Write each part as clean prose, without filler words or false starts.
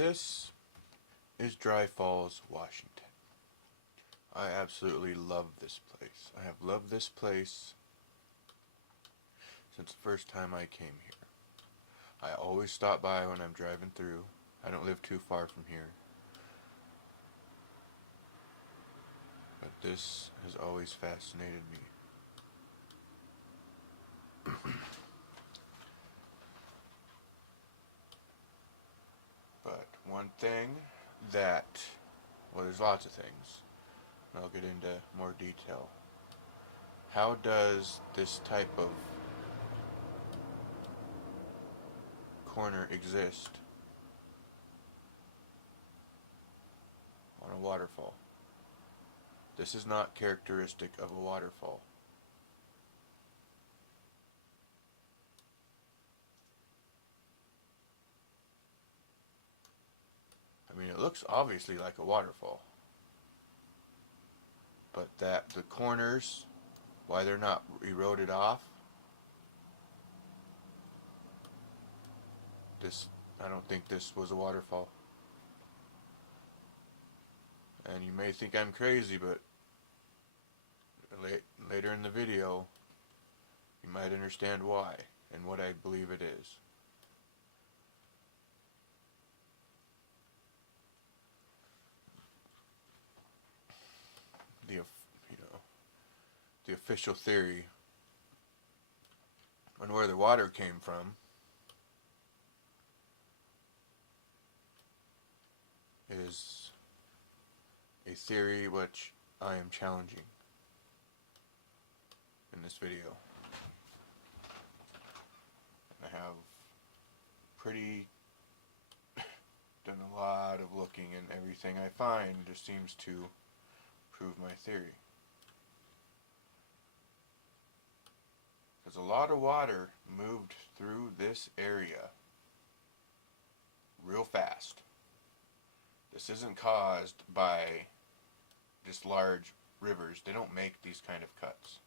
This is Dry Falls, Washington. I absolutely love this place. I have loved this place since the first time I came here. I always stop by when I'm driving through. I don't live too far from here. But this has always fascinated me. But one thing that, well, there's lots of things, and I'll get into more detail. How does this type of corner exist on a waterfall? This is not characteristic of a waterfall. I mean, it looks obviously like a waterfall, but that the corners, why they're not eroded off, I don't think this was a waterfall. And you may think I'm crazy, but later in the video, you might understand why and what I believe it is. The official theory on where the water came from is a theory which I am challenging in this video. I have done a lot of looking, and everything I find just seems to prove my theory. Because a lot of water moved through this area real fast. This isn't caused by just large rivers. They don't make these kind of cuts.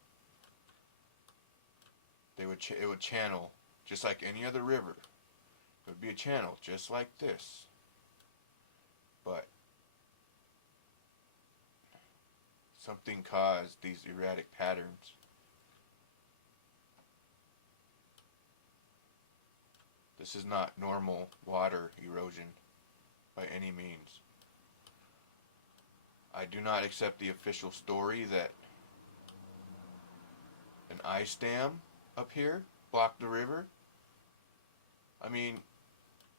It would channel just like any other river. It would be a channel just like this. But something caused these erratic patterns. This is not normal water erosion by any means. I do not accept the official story that an ice dam up here blocked the river. I mean,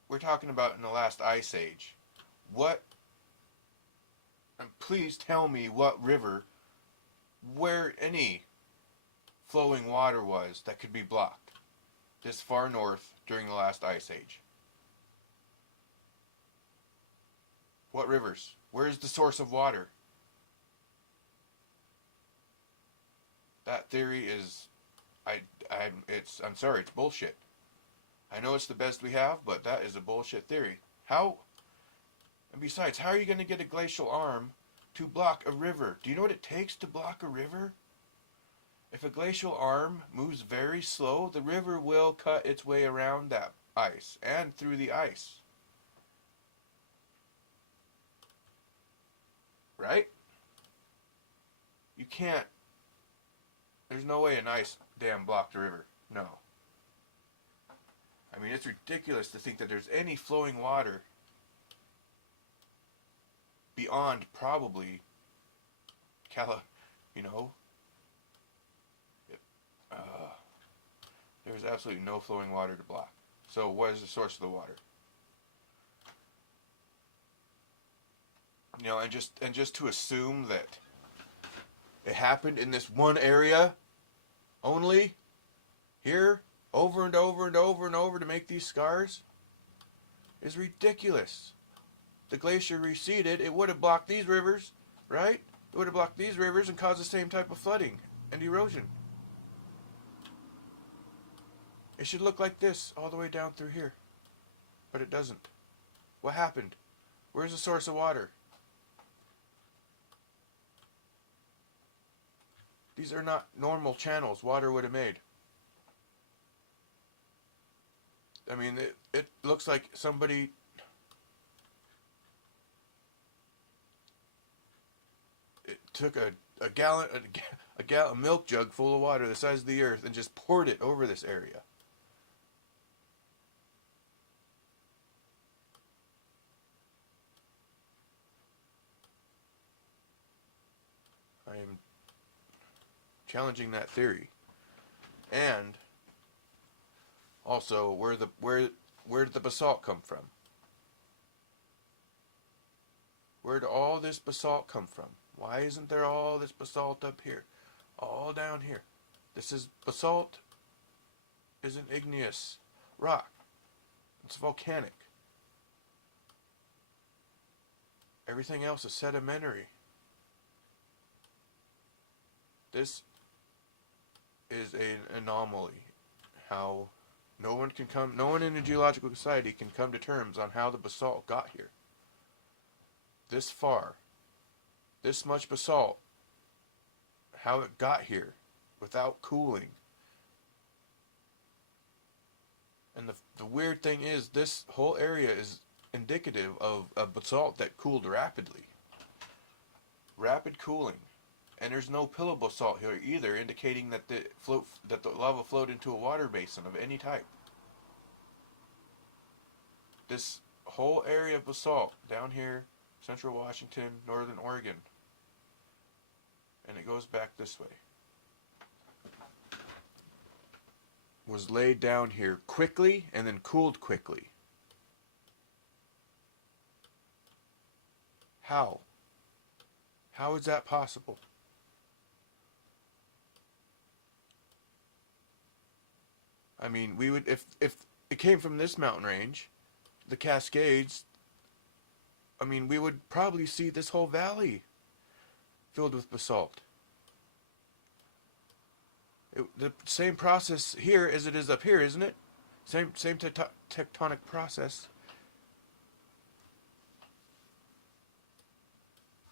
we're talking about in the last ice age. And please tell me what river, where any flowing water was that could be blocked this far north during the last ice age. What rivers? Where is the source of water? That theory is, I'm sorry, it's bullshit. I know it's the best we have, but that is a bullshit theory. How? And besides, how are you going to get a glacial arm to block a river? Do you know what it takes to block a river? If a glacial arm moves very slow, the river will cut its way around that ice and through the ice. Right? You can't. There's no way an ice dam blocked a river. No. I mean, it's ridiculous to think that there's any flowing water beyond probably there's absolutely no flowing water to block. So what is the source of the water? And just to assume that it happened in this one area only, here, over and over and over and over to make these scars, is ridiculous. The glacier receded, it would have blocked these rivers, right? It would have blocked these rivers and caused the same type of flooding and erosion. It should look like this all the way down through here. But it doesn't. What happened? Where's the source of water? These are not normal channels water would have made. I mean, it looks like somebody took a milk jug full of water the size of the earth and just poured it over this area. I am challenging that theory. And also, where did the basalt come from? Where did all this basalt come from? Why isn't there all this basalt up here? All down here. Basalt is an igneous rock. It's volcanic. Everything else is sedimentary. This is an anomaly. How no one in a geological society can come to terms on how the basalt got here. This far, this much basalt, how it got here without cooling. And the weird thing is, this whole area is indicative of a basalt that cooled rapidly. Rapid cooling. And there's no pillow basalt here either, indicating that the lava flowed into a water basin of any type. This whole area of basalt down here, Central Washington, Northern Oregon, and it goes back this way, was laid down here quickly and then cooled quickly. How? How is that possible? I mean, we would, if it came from this mountain range, the Cascades, I mean, we would probably see this whole valley filled with basalt. The same process here as it is up here, isn't it? Same tectonic process.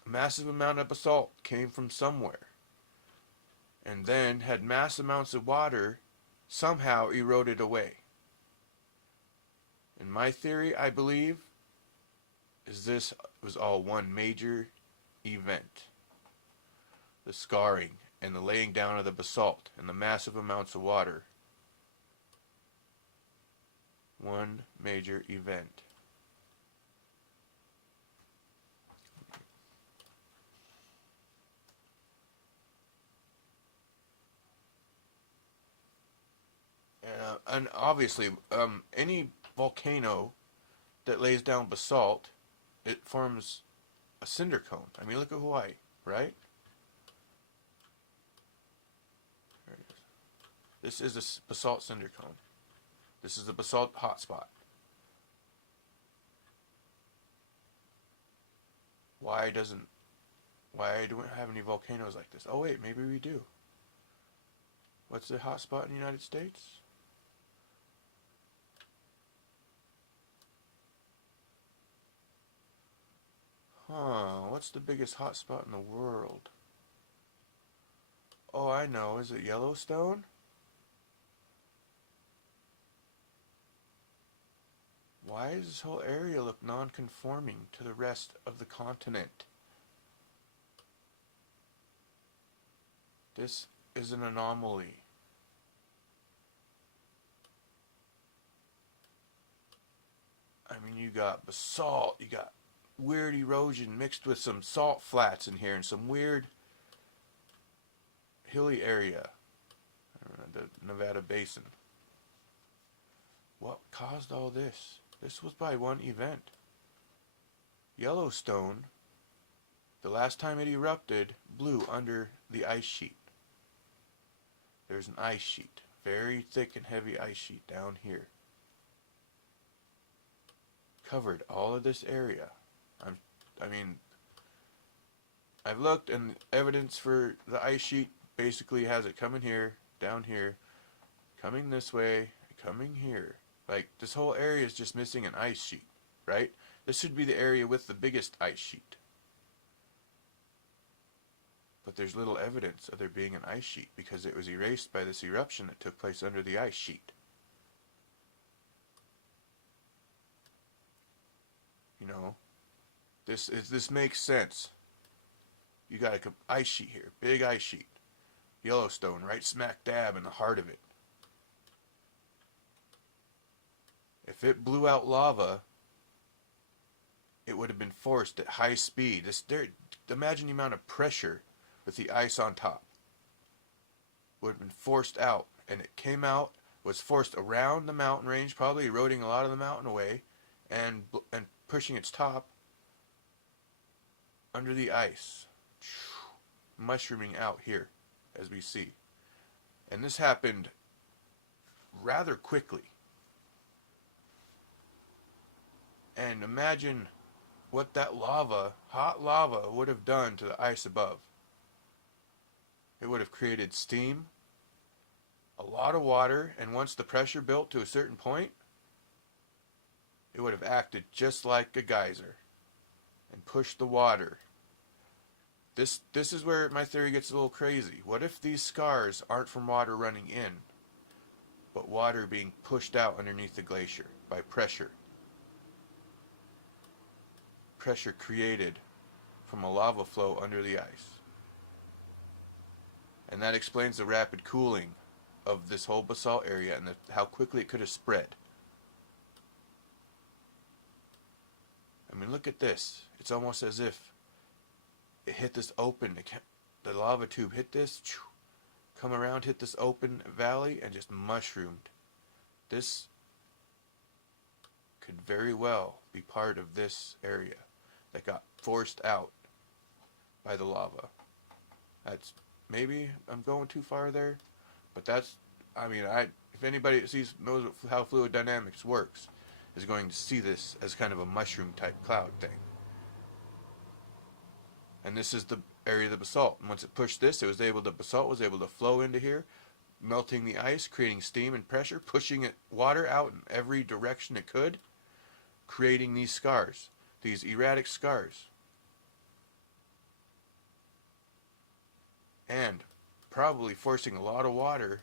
A massive amount of basalt came from somewhere, and then had mass amounts of water somehow eroded away. And my theory, I believe, is this was all one major event. The scarring and the laying down of the basalt and the massive amounts of water. One major event. And obviously, any volcano that lays down basalt, it forms a cinder cone. I mean, look at Hawaii, right? There it is. This is a basalt cinder cone. This is a basalt hotspot. Why do we have any volcanoes like this? Oh wait, maybe we do. What's the hotspot in the United States? What's the biggest hotspot in the world? Oh, I know. Is it Yellowstone? Why does this whole area look non-conforming to the rest of the continent? This is an anomaly. I mean, you got basalt, you got weird erosion mixed with some salt flats in here and some weird hilly area. The Nevada Basin. What caused all this? This was by one event. Yellowstone, the last time it erupted, blew under the ice sheet. There's an ice sheet, very thick and heavy ice sheet down here. Covered all of this area. I mean, I've looked, and evidence for the ice sheet basically has it coming here, down here, coming this way, coming here. Like, this whole area is just missing an ice sheet, right? This should be the area with the biggest ice sheet. But there's little evidence of there being an ice sheet because it was erased by this eruption that took place under the ice sheet. You know, this makes sense. You got a ice sheet here, big ice sheet. Yellowstone, right smack dab in the heart of it. If it blew out lava, it would have been forced at high speed. Imagine the amount of pressure with the ice on top. Would have been forced out, and it came out, was forced around the mountain range, probably eroding a lot of the mountain away, and pushing its top under the ice, mushrooming out here, as we see. And this happened rather quickly. And imagine what that lava, hot lava, would have done to the ice above. It would have created steam, a lot of water, and once the pressure built to a certain point, it would have acted just like a geyser and pushed the water. This is where my theory gets a little crazy. What if these scars aren't from water running in, but water being pushed out underneath the glacier by pressure? Pressure created from a lava flow under the ice. And that explains the rapid cooling of this whole basalt area and how quickly it could have spread. I mean, look at this. It's almost as if it hit this open, the lava tube hit this, come around, hit this open valley, and just mushroomed. This could very well be part of this area that got forced out by the lava. That's, maybe I'm going too far there, but that's, I mean, if anybody knows how fluid dynamics works, is going to see this as kind of a mushroom type cloud thing. And this is the area of the basalt. And once it pushed this, the basalt was able to flow into here, melting the ice, creating steam and pressure, pushing water out in every direction it could, creating these scars, these erratic scars. And probably forcing a lot of water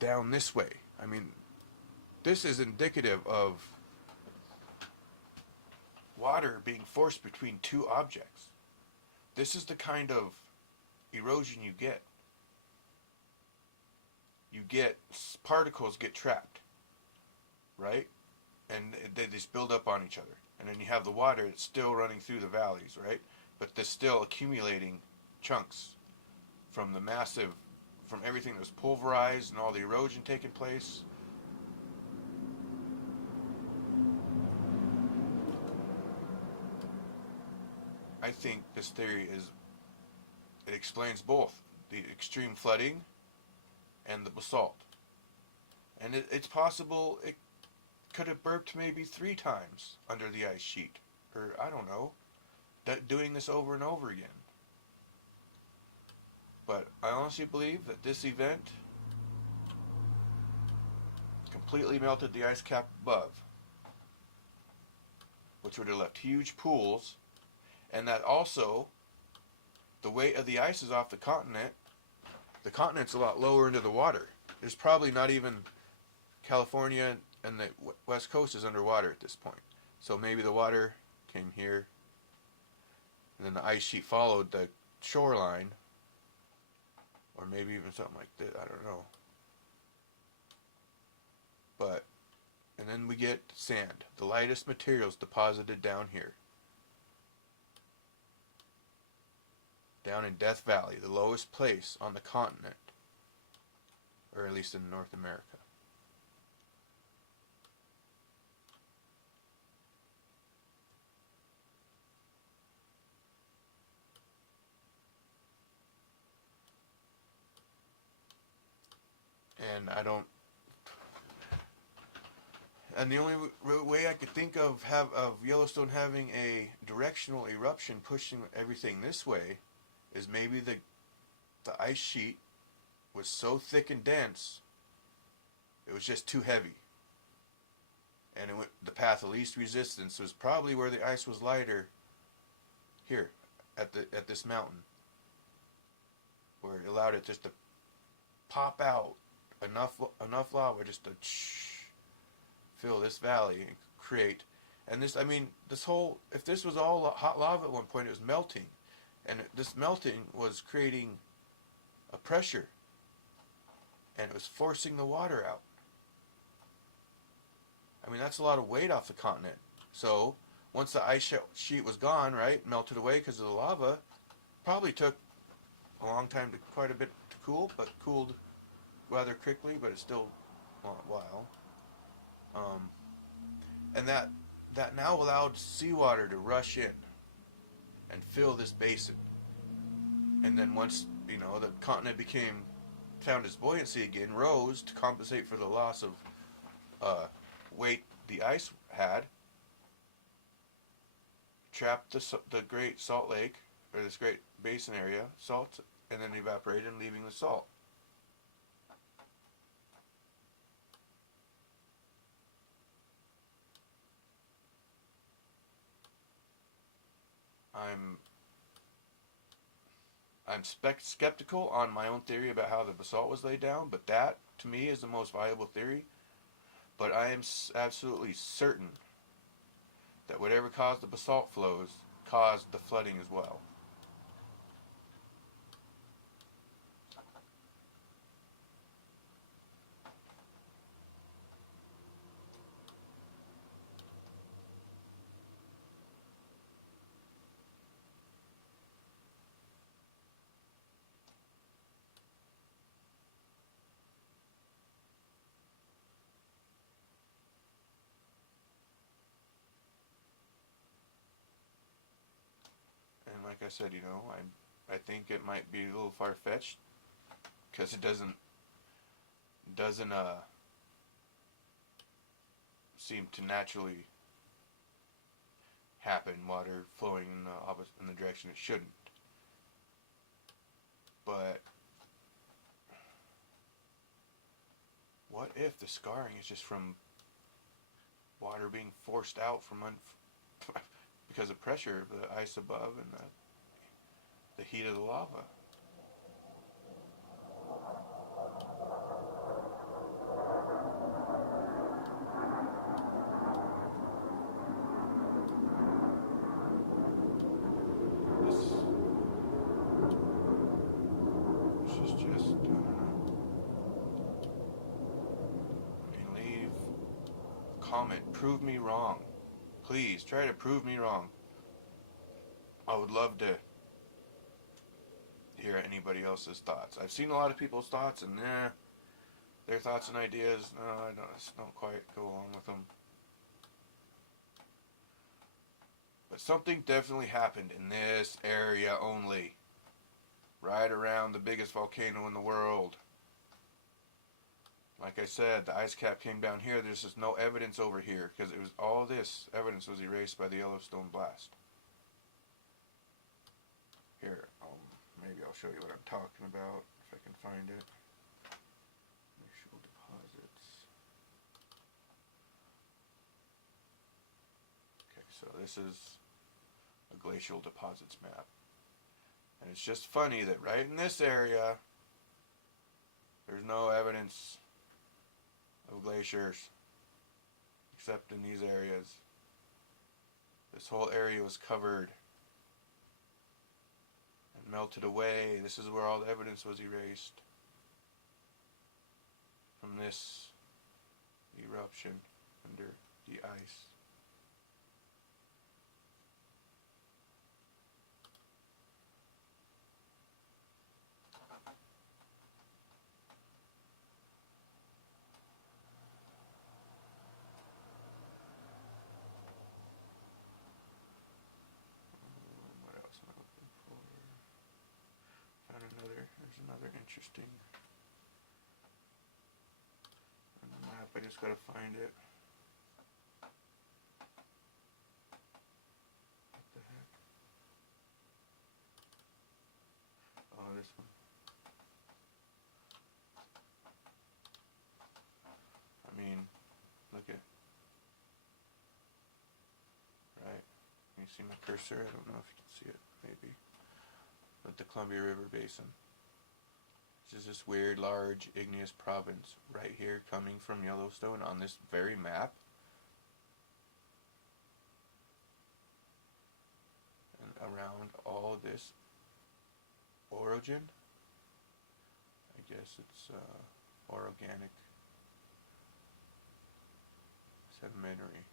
down this way. I mean, this is indicative of water being forced between two objects. This is the kind of erosion you get. Particles get trapped, right? And they just build up on each other. And then you have the water that's still running through the valleys, right? But there's still accumulating chunks from from everything that was pulverized and all the erosion taking place. I think this theory it explains both the extreme flooding and the basalt. And it's possible it could have burped maybe 3 times under the ice sheet. Or, I don't know, doing this over and over again. But I honestly believe that this event completely melted the ice cap above, which would have left huge pools, and that also the weight of the ice is off the continent. The continent's a lot lower into the water. There's probably not even California and the west coast is underwater at this point. So maybe the water came here, and then the ice sheet followed the shoreline, or maybe even something like that. I don't know. But, and then we get sand, the lightest materials deposited down here. Down in Death Valley, the lowest place on the continent, or at least in North America. And the only way I could think of Yellowstone having a directional eruption pushing everything this way is maybe the ice sheet was so thick and dense, it was just too heavy. And the path of least resistance was probably where the ice was lighter, here, at this mountain, where it allowed it just to pop out enough lava just to fill this valley and create And this, I mean, this whole, if this was all hot lava at one point, it was melting. And this melting was creating a pressure, and it was forcing the water out. I mean, that's a lot of weight off the continent. So, once the ice sheet was gone, right, melted away because of the lava, probably took a long time to quite a bit to cool, but cooled rather quickly, but it's still a while. Um, and that now allowed seawater to rush in and fill this basin. And then once, the continent found its buoyancy again, rose to compensate for the loss of uh, weight the ice had, trapped the Great Salt Lake, or this Great Basin area, salt, and then evaporated, leaving the salt. I'm I'm skeptical on my own theory about how the basalt was laid down, but that, to me, is the most viable theory. But I am absolutely certain that whatever caused the basalt flows caused the flooding as well. And like I said, I think it might be a little far fetched because it doesn't seem to naturally happen. Water flowing in the opposite in the direction it shouldn't. But what if the scarring is just from water being forced out from because of pressure of the ice above and the heat of the lava? This is just, I don't know. I mean, leave a comment. Prove me wrong. Please, try to prove me wrong. I would love to hear anybody else's thoughts. I've seen a lot of people's thoughts, and their thoughts and ideas, no, I don't quite go along with them. But something definitely happened in this area only. Right around the biggest volcano in the world. Like I said, the ice cap came down here. There's just no evidence over here because all this evidence was erased by the Yellowstone blast. Here, maybe I'll show you what I'm talking about if I can find it. Glacial deposits. Okay, so this is a glacial deposits map. And it's just funny that right in this area, there's no evidence of glaciers, except in these areas. This whole area was covered and melted away. This is where all the evidence was erased from this eruption under the ice. There's another interesting map. I just gotta find it. What the heck? Oh, this one. I mean, look at, right? Can you see my cursor? I don't know if you can see it, maybe. But the Columbia River Basin. This is this weird, large, igneous province right here coming from Yellowstone on this very map. around all this orogen. I guess it's organic sedimentary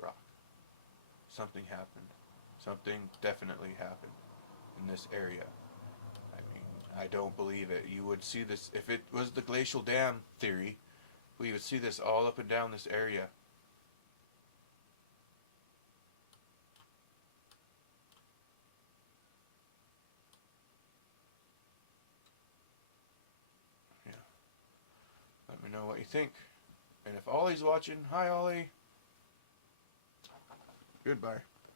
rock. Something happened. Something definitely happened in this area. I mean, I don't believe it. You would see this if it was the glacial dam theory. We would see this all up and down this area. Yeah. Let me know what you think. And if Ollie's watching, hi Ollie. Goodbye.